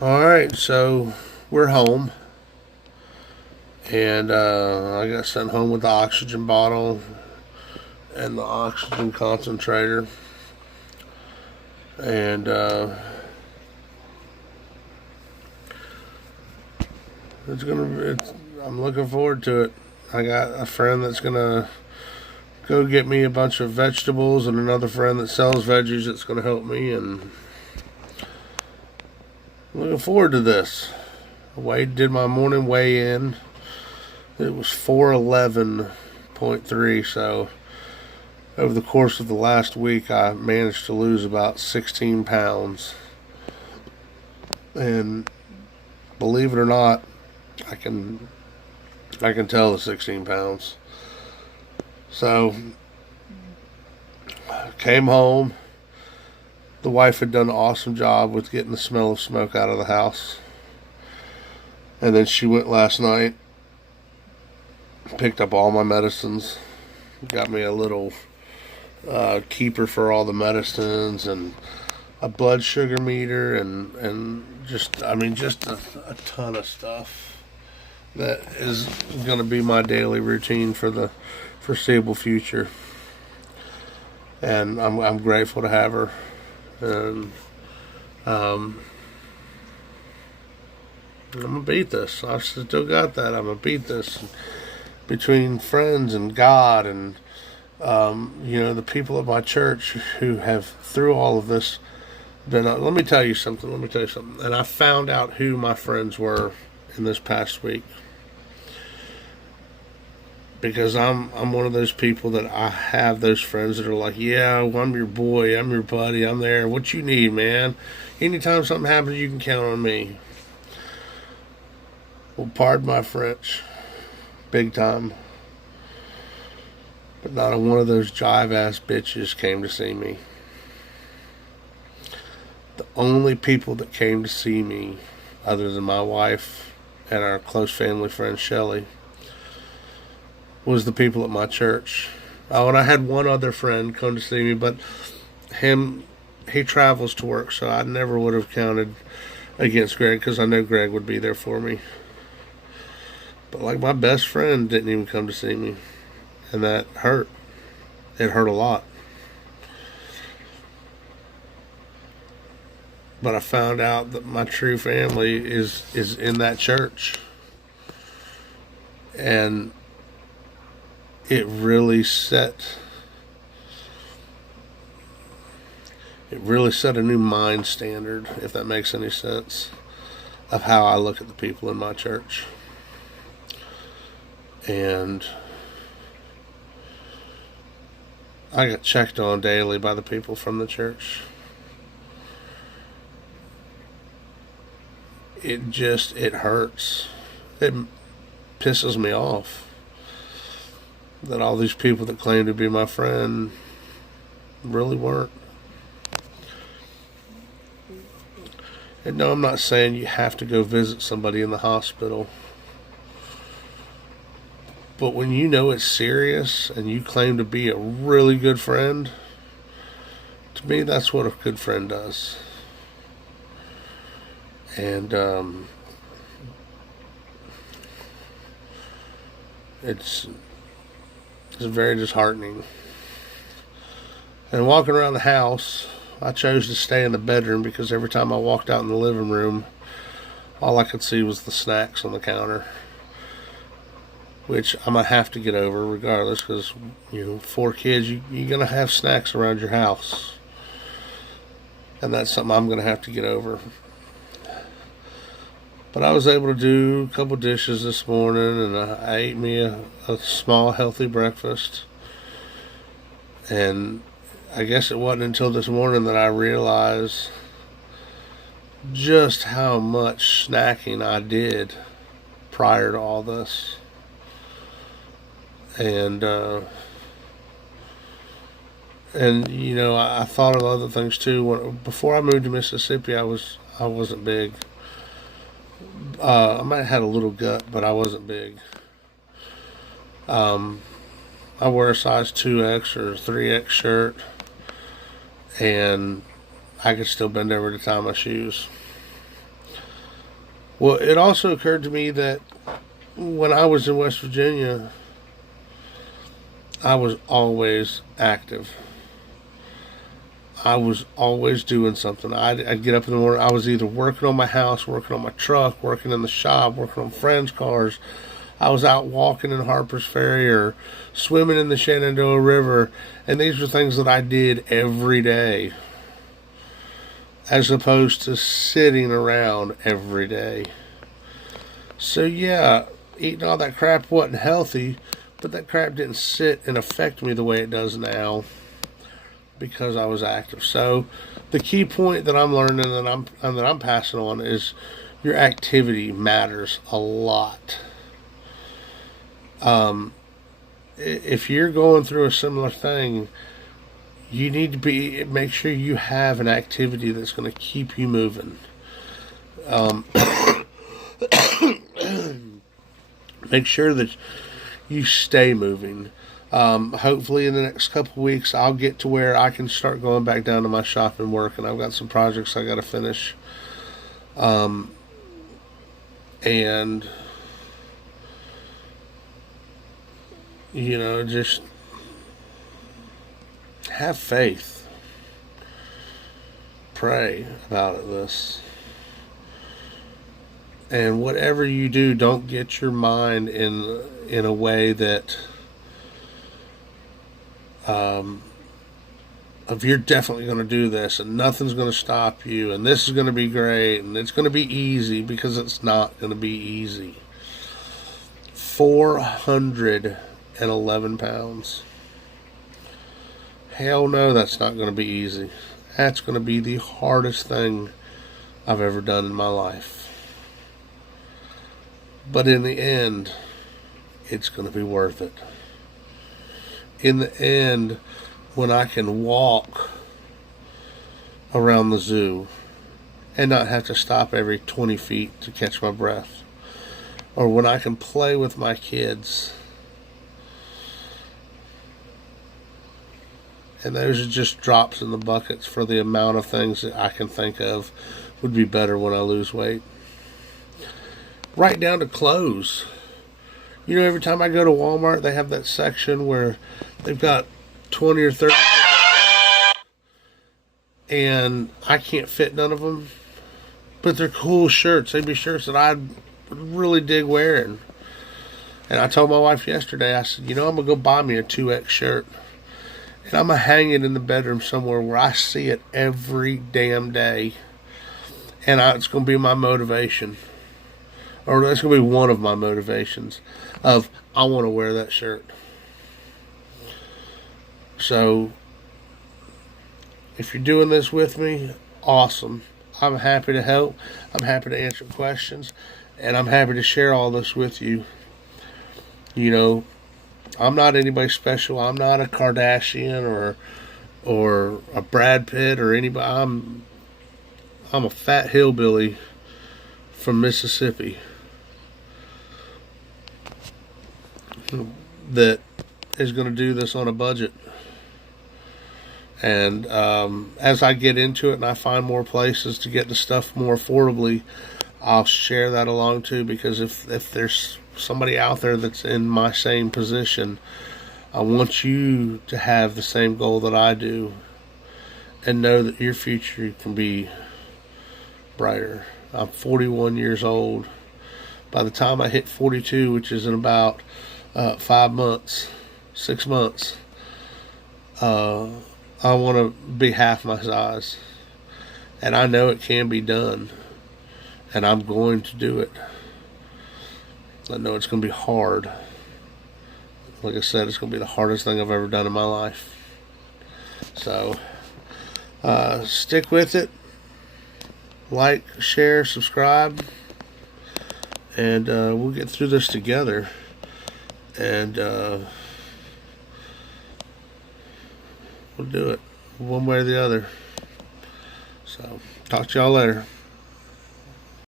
All right, so we're home, and I got sent home with the oxygen bottle and the oxygen concentrator, and it's gonna. I'm looking forward to it. I got a friend that's gonna go get me a bunch of vegetables, and another friend that sells veggies that's gonna help me, and I'm looking forward to this. Wade did my morning weigh in. It was 411.3, so over the course of the last week, I managed to lose about 16 pounds. And believe it or not, I can I can tell the 16 pounds. So came home. The wife had done an awesome job with getting the smell of smoke out of the house. And then she went last night, picked up all my medicines, got me a little keeper for all the medicines and a blood sugar meter and just a ton of stuff that is going to be my daily routine for the foreseeable future. And I'm grateful to have her. And um, I'm gonna beat this. I've still got that. I'm gonna beat this between friends and God and the people of my church who have through all of this been. Let me tell you something. Let me tell you something. And I found out who my friends were in this past week because I'm one of those people that I have those friends that are like, yeah, well, I'm your boy, I'm your buddy, I'm there. What you need, man? Anytime something happens, you can count on me. Well, pardon my French, big time. But not a one of those jive ass bitches came to see me. The only people that came to see me, other than my wife and our close family friend Shelly, was the people at my church. Oh, and I had one other friend come to see me, but he travels to work, so I never would have counted against Greg because I know Greg would be there for me. But like my best friend didn't even come to see me, and that hurt. It hurt a lot. But I found out that my true family is in that church, and it really set a new mind standard, if that makes any sense, of how I look at the people in my church. And I got checked on daily by the people from the church. It hurts. It pisses me off that all these people that claim to be my friend really weren't. And no, I'm not saying you have to go visit somebody in the hospital. But when you know it's serious and you claim to be a really good friend, to me, that's what a good friend does. And it's very disheartening. And walking around the house, I chose to stay in the bedroom because every time I walked out in the living room, all I could see was the snacks on the counter, which I'm going to have to get over regardless because, 4 kids, you're going to have snacks around your house. And that's something I'm going to have to get over. But I was able to do a couple dishes this morning, and I ate me a small, healthy breakfast. And I guess it wasn't until this morning that I realized just how much snacking I did prior to all this. And I thought of other things too. Before I moved to Mississippi, I wasn't big. I might have had a little gut, but I wasn't big. I wear a size 2X or 3X shirt, and I could still bend over to tie my shoes. Well, it also occurred to me that when I was in West Virginia, I was always active. I was always doing something. I'd get up in the morning. I was either working on my house, working on my truck, working in the shop, working on friends' cars. I was out walking in Harper's Ferry or swimming in the Shenandoah River. And these were things that I did every day, as opposed to sitting around every day. So, yeah, eating all that crap wasn't healthy, but that crap didn't sit and affect me the way it does now because I was active. So the key point that I'm learning and that I'm passing on is your activity matters a lot. If you're going through a similar thing, you need to make sure you have an activity that's going to keep you moving. Make sure that you stay moving. Hopefully in the next couple of weeks I'll get to where I can start going back down to my shop and work, and I've got some projects I got to finish. And just have faith. Pray about this. And whatever you do, don't get your mind in a way that of you're definitely going to do this and nothing's going to stop you and this is going to be great and it's going to be easy, because it's not going to be easy. 411 pounds. Hell no, that's not going to be easy. That's going to be the hardest thing I've ever done in my life. But in the end, it's going to be worth it. In the end, when I can walk around the zoo and not have to stop every 20 feet to catch my breath, or when I can play with my kids, and those are just drops in the buckets for the amount of things that I can think of would be better when I lose weight. Right down to clothes. Every time I go to Walmart, they have that section where they've got 20 or 30 and I can't fit none of them. But they're cool shirts. They'd be shirts that I'd really dig wearing. And I told my wife yesterday, I said, I'm going to go buy me a 2X shirt. And I'm going to hang it in the bedroom somewhere where I see it every damn day. And it's going to be my motivation. Or that's going to be one of my motivations of, I want to wear that shirt. So, if you're doing this with me, awesome. I'm happy to help. I'm happy to answer questions. And I'm happy to share all this with you. I'm not anybody special. I'm not a Kardashian or a Brad Pitt or anybody. I'm a fat hillbilly from Mississippi that is going to do this on a budget. And as I get into it and I find more places to get the stuff more affordably, I'll share that along too, because if there's somebody out there that's in my same position, I want you to have the same goal that I do and know that your future can be brighter. I'm 41 years old. By the time I hit 42, which is in about 6 months, I want to be half my size. And I know it can be done. And I'm going to do it. I know it's going to be hard. Like I said, it's going to be the hardest thing I've ever done in my life. So, stick with it. Like, share, subscribe. And we'll get through this together. And we'll do it one way or the other. So, talk to y'all later.